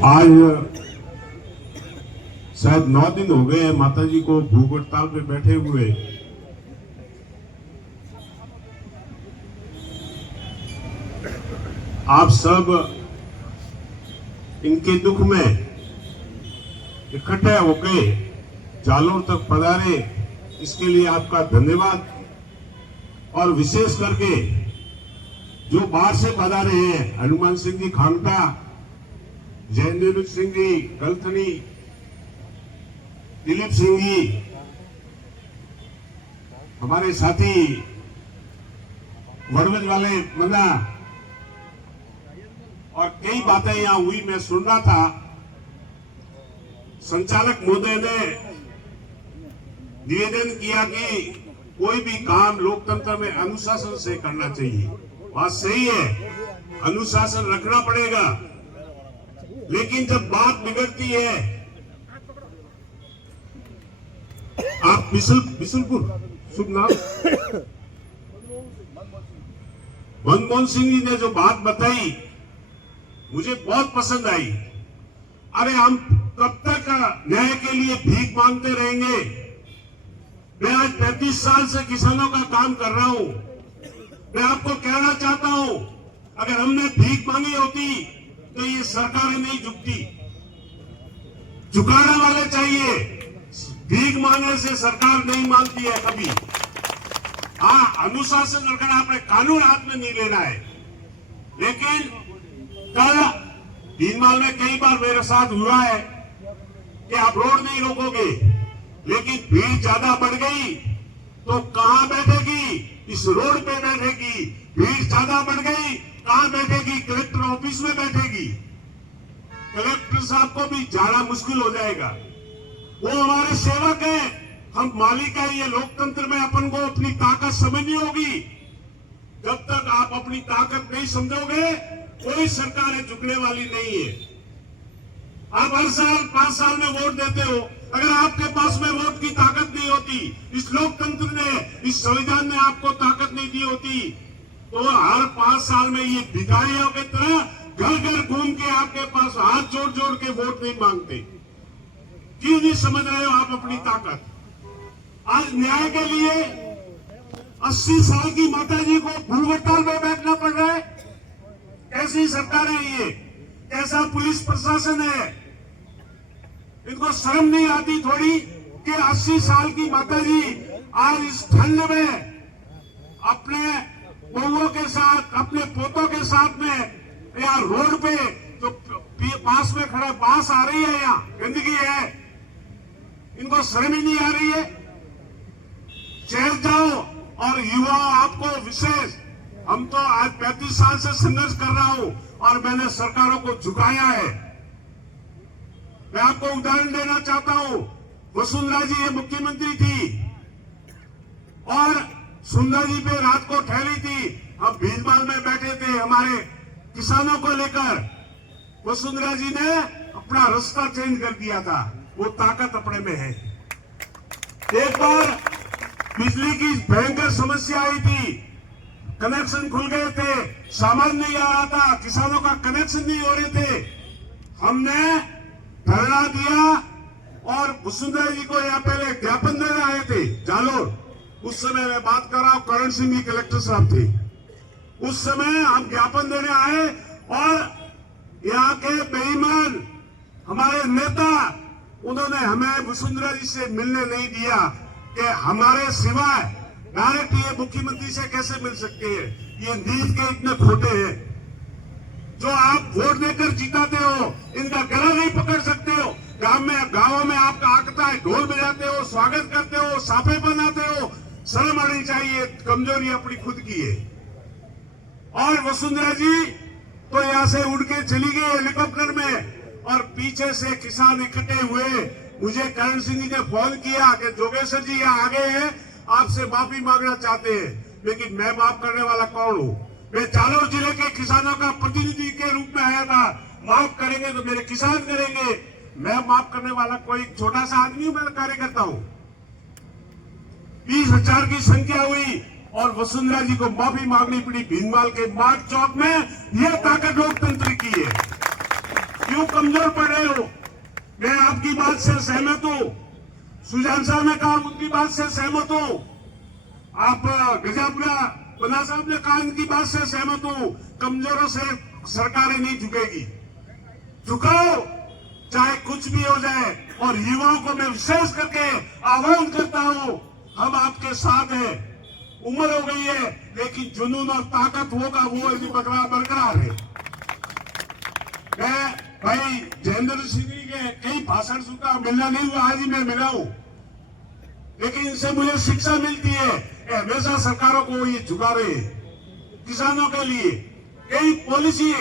आज शायद 9 दिन हो गए हैं माता जी को भूख हड़ताल पे बैठे हुए। आप सब इनके दुख में इकट्ठे होके जालोर तक पधारे, इसके लिए आपका धन्यवाद। और विशेष करके जो बाहर से पधारे हैं, हनुमान सिंह जी खांगटा, जयेंद्र सिंह जी गलथनी, दिलीप सिंह जी, हमारे साथी वड़वज वाले मना, और कई बातें यहां हुई। मैं सुन रहा था, संचालक महोदय ने निवेदन किया कि कोई भी काम लोकतंत्र में अनुशासन से करना चाहिए। बात सही है, अनुशासन रखना पड़ेगा, लेकिन जब बात बिगड़ती है, आप बिशुलपुर शुभ नाम मनमोहन सिंह जी ने जो बात बताई मुझे बहुत पसंद आई। अरे हम कब तक न्याय के लिए भीख मांगते रहेंगे? मैं आज 35 साल से किसानों का काम कर रहा हूं। मैं आपको कहना चाहता हूं, अगर हमने भीख मांगी होती तो ये सरकार नहीं झुकती। झुकाने वाले चाहिए, भीख मांगने से सरकार नहीं मांगती है कभी। हाँ, अनुशासन रखना, आपने कानून हाथ में नहीं लेना है। लेकिन कल भीनमाल में कई बार मेरे साथ हुआ है कि आप रोड नहीं रोकोगे, लेकिन भीड़ ज्यादा बढ़ गई तो कहां बैठेगी? इस रोड पे बैठेगी। भीड़ ज्यादा बढ़ गई, कहां बैठेगी? कलेक्टर ऑफिस में बैठेगी। कलेक्टर साहब को भी जाना मुश्किल हो जाएगा। वो हमारे सेवक हैं, हम मालिक हैं। ये लोकतंत्र में अपन को अपनी ताकत समझनी होगी। जब तक आप अपनी ताकत नहीं समझोगे, कोई सरकार झुकने वाली नहीं है। आप हर साल 5 साल में वोट देते हो। अगर आपके पास में वोट की ताकत नहीं होती, इस लोकतंत्र ने, इस संविधान ने आपको ताकत नहीं दी होती, तो हर 5 साल में ये भिखारियों की तरह घर घर घूम के आपके पास हाथ जोड़ जोड़ के वोट नहीं मांगते। क्यों नहीं समझ रहे हो आप अपनी ताकत? आज न्याय के लिए 80 साल की माता जी को भूख हड़ताल में बैठना पड़ रहा है। कैसी सरकार है ये? कैसा पुलिस प्रशासन है? इनको शर्म नहीं आती थोड़ी कि 80 साल की माता जी आज इस ठंड में अपने बहुओं के साथ, अपने पोतों के साथ में या रोड पे जो पास में खड़ा बांस आ रही है, यहाँ गंदगी है, इनको शर्म ही नहीं आ रही है? चेर जाओ। और युवा आपको विशेष, हम तो आज 35 साल से संघर्ष कर रहा हूं और मैंने सरकारों को झुकाया है। मैं आपको उदाहरण देना चाहता हूं। वसुंधरा जी ये मुख्यमंत्री थी और सुंदर जी पे रात को ठहरी थी। हम भीनमाल में बैठे थे हमारे किसानों को लेकर। वसुंधरा जी ने अपना रास्ता चेंज कर दिया था। वो ताकत अपने में है। एक बार बिजली की भयंकर समस्या आई थी, कनेक्शन खुल गए थे, सामान नहीं आ रहा था, किसानों का कनेक्शन नहीं हो रहे थे। हमने धरना दिया और वसुंधरा जी को यहाँ पहले ज्ञापन देने आए थे जालोर। उस समय मैं बात कर रहा हूं, करण सिंह जी कलेक्टर साहब थे। उस समय हम ज्ञापन देने आए और यहाँ के बेईमान हमारे नेता, उन्होंने हमें वसुंधरा जी से मिलने नहीं दिया कि हमारे सिवाय डायरेक्ट ये मुख्यमंत्री से कैसे मिल सकते हैं? ये नींद के इतने खोटे हैं। जो आप वोट देकर जिताते हो, इनका गला नहीं पकड़ सकते हो। गांवों में आपका आकता है, ढोल बजाते हो, स्वागत करते हो, साफे बनाते हो। शर्म आनी चाहिए, कमजोरी अपनी खुद की है। और वसुंधरा जी तो यहां से उड़ के चली गई हेलीकॉप्टर में, और पीछे से किसान इकट्ठे हुए। मुझे करण सिंह जी ने फोन किया कि जोगेश्वर जी यहाँ आ गए हैं, आपसे माफी मांगना चाहते हैं। लेकिन मैं माफ करने वाला कौन हूं? मैं जालोर जिले के किसानों का प्रतिनिधि के रूप में आया था। माफ करेंगे तो मेरे किसान करेंगे। मैं माफ करने वाला कोई छोटा सा आदमी हूं? मैं कार्यकर्ता हूं। 20,000 की संख्या हुई और वसुंधरा जी को माफी मांगनी पड़ी भीनमाल के मार्ग चौक में। यह ताकत लोकतंत्र की है। क्यों कमजोर पड़ रहे हो? मैं आपकी बात से सहमत हूं, सुजान साहब ने कहा उनकी बात से सहमत हूं, आप गजापुरा बना साहब ने कहा इनकी बात से सहमत हूं। कमजोरों से सरकारें नहीं झुकेगी, झुकाओ चाहे कुछ भी हो जाए। और युवाओं को मैं विशेष करके आह्वान करता हूं, हम आपके साथ हैं। उम्र हो गई है लेकिन जुनून और ताकत होगा वो अभी बरकरार है। मैं भाई जयेंद्र सिंह के कई भाषण सुनता, मिलना नहीं हुआ, आज ही मैं मिला हूं, लेकिन इनसे मुझे शिक्षा मिलती है कि हमेशा सरकारों को ये झुका रहे हैं। किसानों के लिए कई पॉलिसी,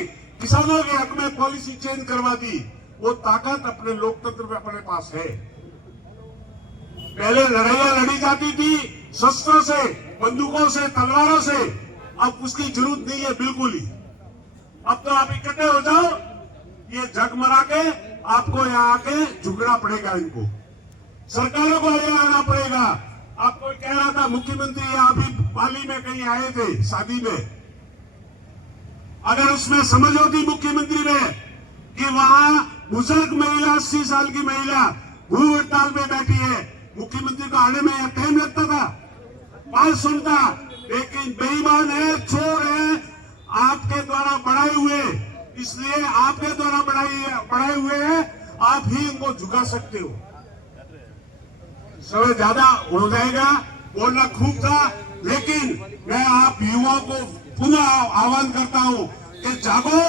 किसानों के हक में पॉलिसी चेंज करवा दी, वो ताकत अपने लोकतंत्र में अपने पास है। पहले लड़ाइयां लड़ी जाती थी शस्त्रों से, बंदूकों से, तलवारों से, अब उसकी जरूरत नहीं है बिल्कुल ही। अब तो आप इकट्ठे हो जाओ, ये जगमरा के आपको यहाँ आके झुकना पड़ेगा, इनको सरकारों को यहाँ आना पड़ेगा। आपको कह रहा था मुख्यमंत्री यहाँ भी पाली में कहीं आए थे शादी में, अगर उसमें समझ होती मुख्यमंत्री में कि वहां बुजुर्ग महिला 80 साल की महिला भूख हड़ताल में बैठी है, मुख्यमंत्री को आने में यहाँ टाइम लगता था, बात सुनता। लेकिन बेईमान है, चोर है, आपके द्वारा बढ़ाए हुए, इसलिए आपके द्वारा बढ़ाए हुए हैं, आप ही इनको झुका सकते हो। समय ज्यादा हो जाएगा, बोलना खूब था, लेकिन मैं आप युवाओं को पुनः आह्वान करता हूं कि जागो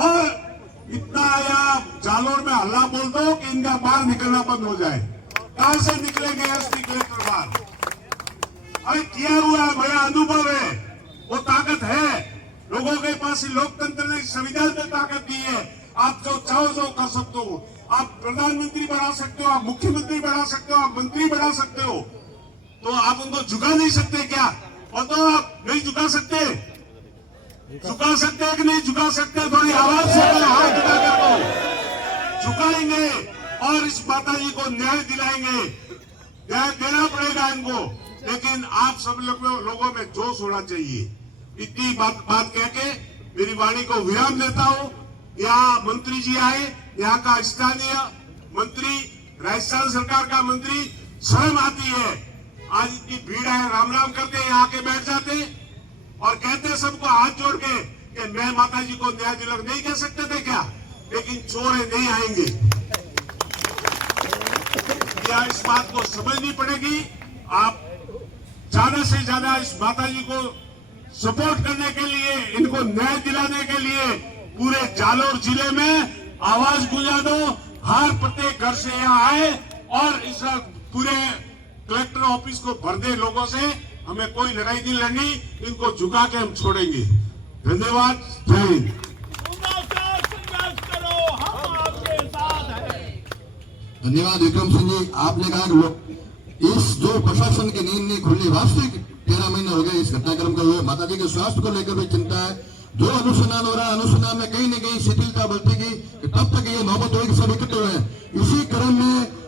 और इतना या जालोर में हल्ला बोल दो कि इनका बाहर निकलना बंद हो जाए। कहां से निकलेंगे एसपी कलेक्टर बाहर? अरे किया हुआ है, मेरा अनुभव है, वो ताकत है लोगों के पास। लोकतंत्र ने संविधान में ताकत दी है, आप जो चाहो जो कर सकते हो। आप प्रधानमंत्री बना सकते हो, आप मुख्यमंत्री बना सकते हो, आप मंत्री बना सकते हो, तो आप उनको झुका नहीं सकते क्या? और तो आप नहीं झुका सकते, झुका सकते हैं कि नहीं झुका सकते? थोड़ी आवाज से हाथ उठा कर झुकाएंगे और इस माता जी को न्याय दिलाएंगे, न्याय देना पड़ेगा इनको। लेकिन आप सब लोगों में जोश होना चाहिए। इतनी बात कह के मेरी वाणी को विराम देता हूं। यहाँ मंत्री जी आए, यहाँ का स्थानीय मंत्री, राजस्थान सरकार का मंत्री, शर्म आती है, आज इतनी भीड़ है, राम राम करते यहाँ आके बैठ जाते और कहते सबको हाथ जोड़ के कि मैं माता जी को न्याय दिला, नहीं कह सकते थे क्या? लेकिन चोर नहीं आएंगे, या इस बात को समझनी पड़ेगी। आप ज्यादा से ज्यादा इस माता जी को सपोर्ट करने के लिए, इनको न्याय दिलाने के लिए पूरे जालोर जिले में आवाज गुंजा दो। हर प्रत्येक घर से यहाँ आए और इस पूरे कलेक्टर ऑफिस को भर दे लोगों से। हमें कोई लड़ाई नहीं लड़नी, इनको झुका के हम छोड़ेंगे। धन्यवाद, जय हिंद। धन्यवाद विक्रम सिंह जी। आपने कहा इस जो प्रशासन की नींद नहीं खुली, वास्तविक 13 महीने हो गए इस घटनाक्रम को हुए, माता जी के स्वास्थ्य को लेकर भी चिंता है। जो अनुसंधान हो रहा है, अनुसंधान में कहीं न कहीं शिथिलता बरतेगी, तब तक ये नौबत होगी, सब इकट्ठे हुए हैं। इसी क्रम में